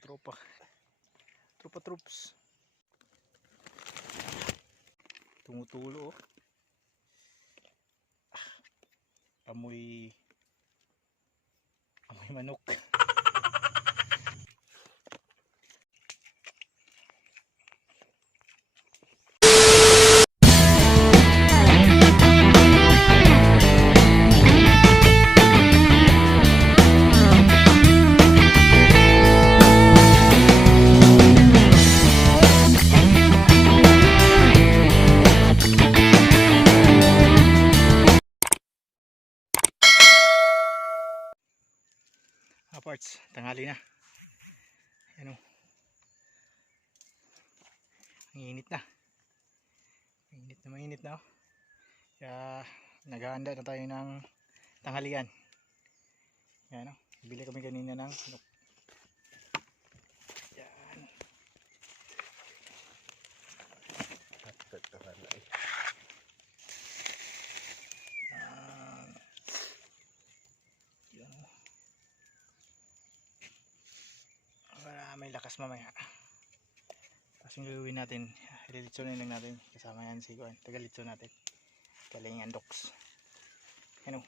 Ang tropa troops tumutulo, oh. Amoy manok. Parts, tanghali na. Ano? Ang init na. Mainit na, oh. Kaya naghahanda na tayo ng tanghalian. Yan, oh. Bili kami kanina ng manok. Yan. Yan. Para may lakas mamaya. Kasi gagawin natin, ililitsonin lang natin kasama yan si Kuan, tagalit natin galing andoks. Ano,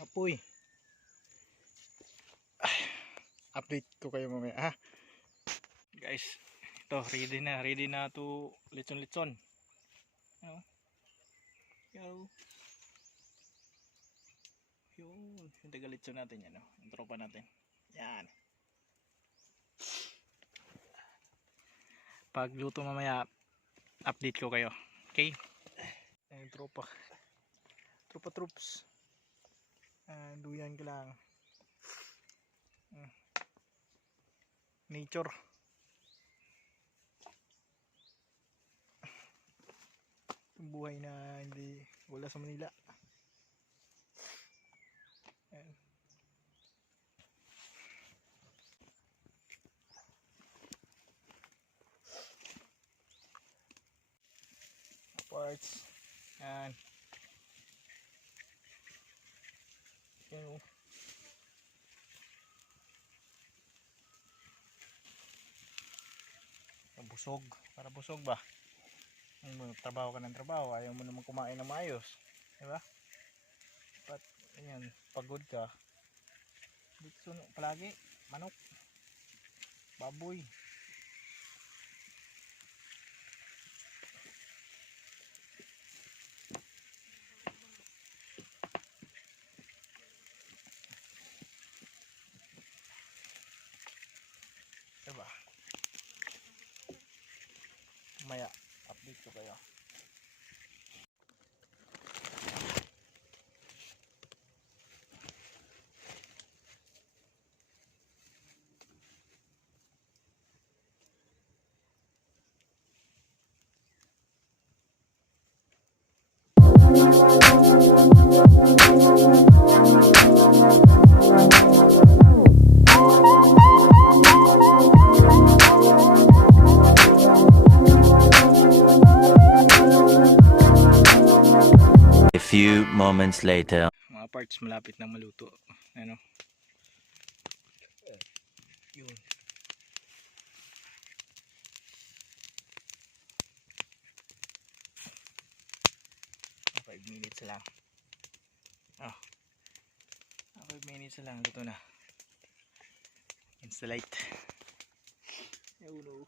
apoy. Update ko kayo mamaya, ha guys. Ito, ready na to litson. Ano, yun yung tagalit natin yan, oh. Yung tropa natin yan. Pagluto mamaya, update ko kayo, okay? Ayun, tropa troops. Duyan ka lang. Nature. Yung buhay na hindi wala sa Manila. Ayan. Parts. Yan. Yan. Busog. Para busog ba? Trabaho ka ng trabaho. Ayaw mo naman kumain ng maayos. Diba? But, ayan. Pagod ka. Dito palagi. Manok. Baboy. Diba? Maya, update ko kayo. A few moments later. Mga parts malapit na maluto. Ano? Yun. 5 minutes lang. 5 minutes lang, luto na. Installate. Oh no.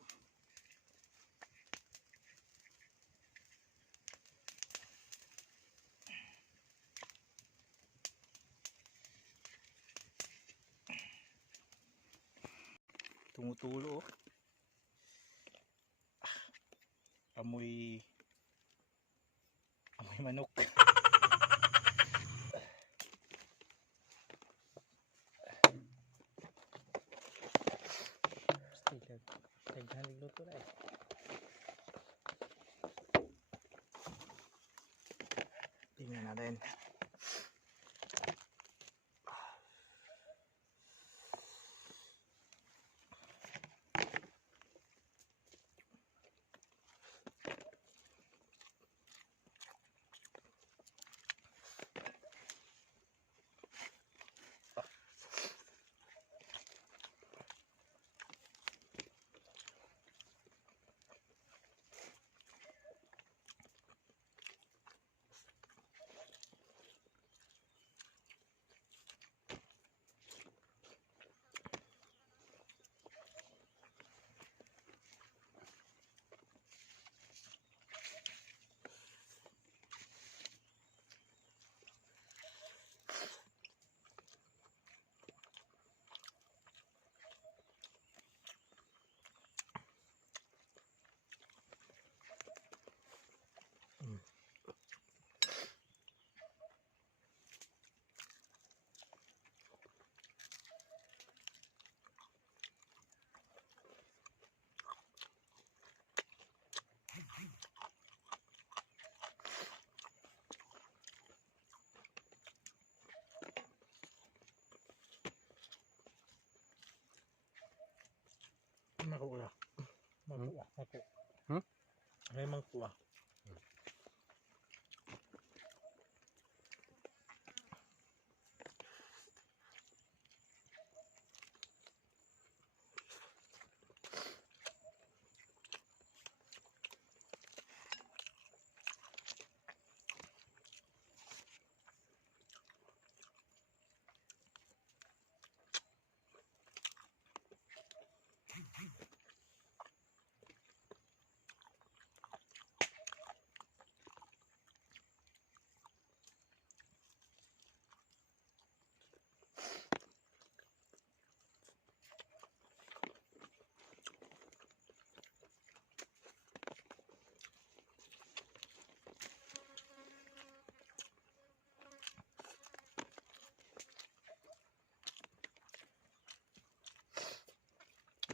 Tumutulo, oh. Amoy manok. Taghan luto na, eh. Tingnan natin. Mangkuwa. Mangkuwa. Hmm? May mangkuwa.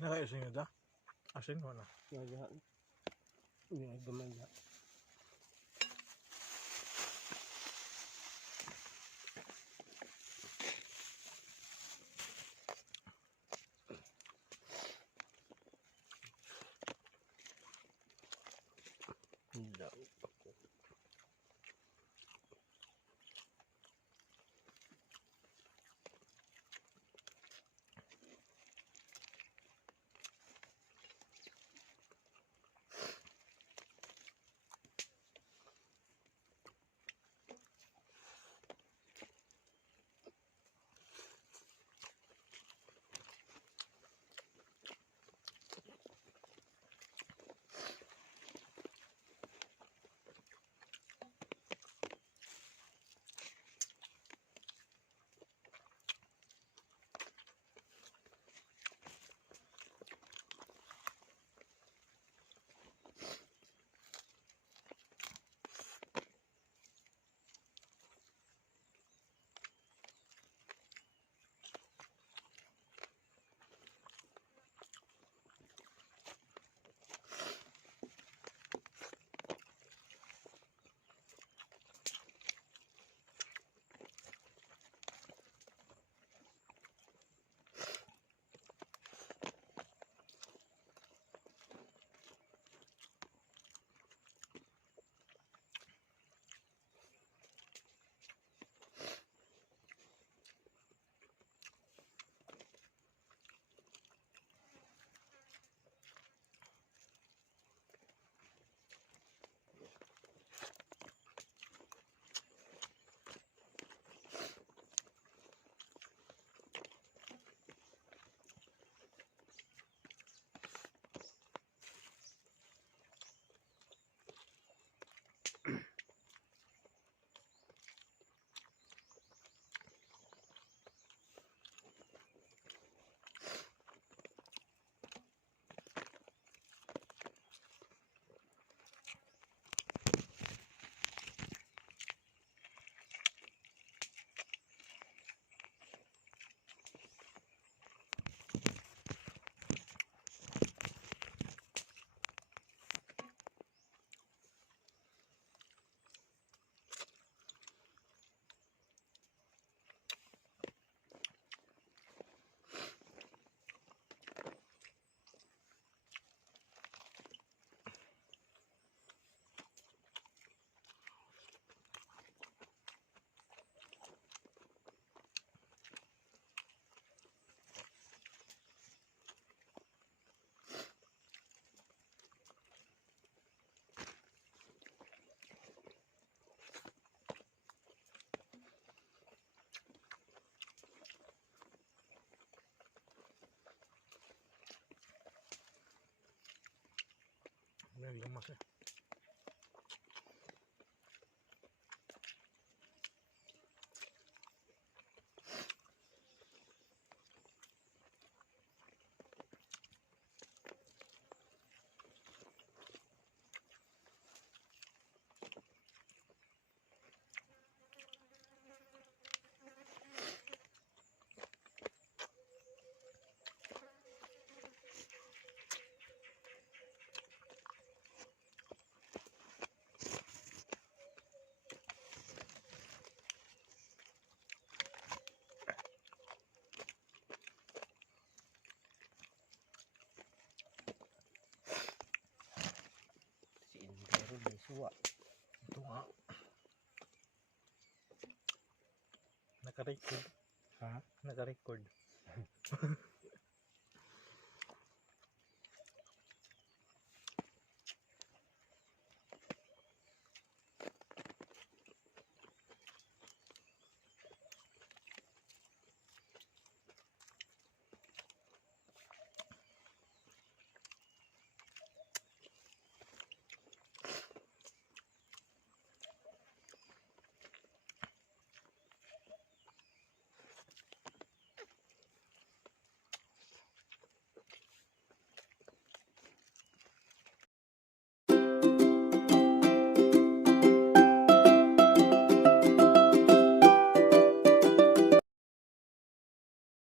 Nakaisin nyo da? Asin mo na. Nagahan. Hindi gamay na. Hindi ako. May lamas eh. Tuwa. Ito nga. Naka-record. Ha? Naka-record.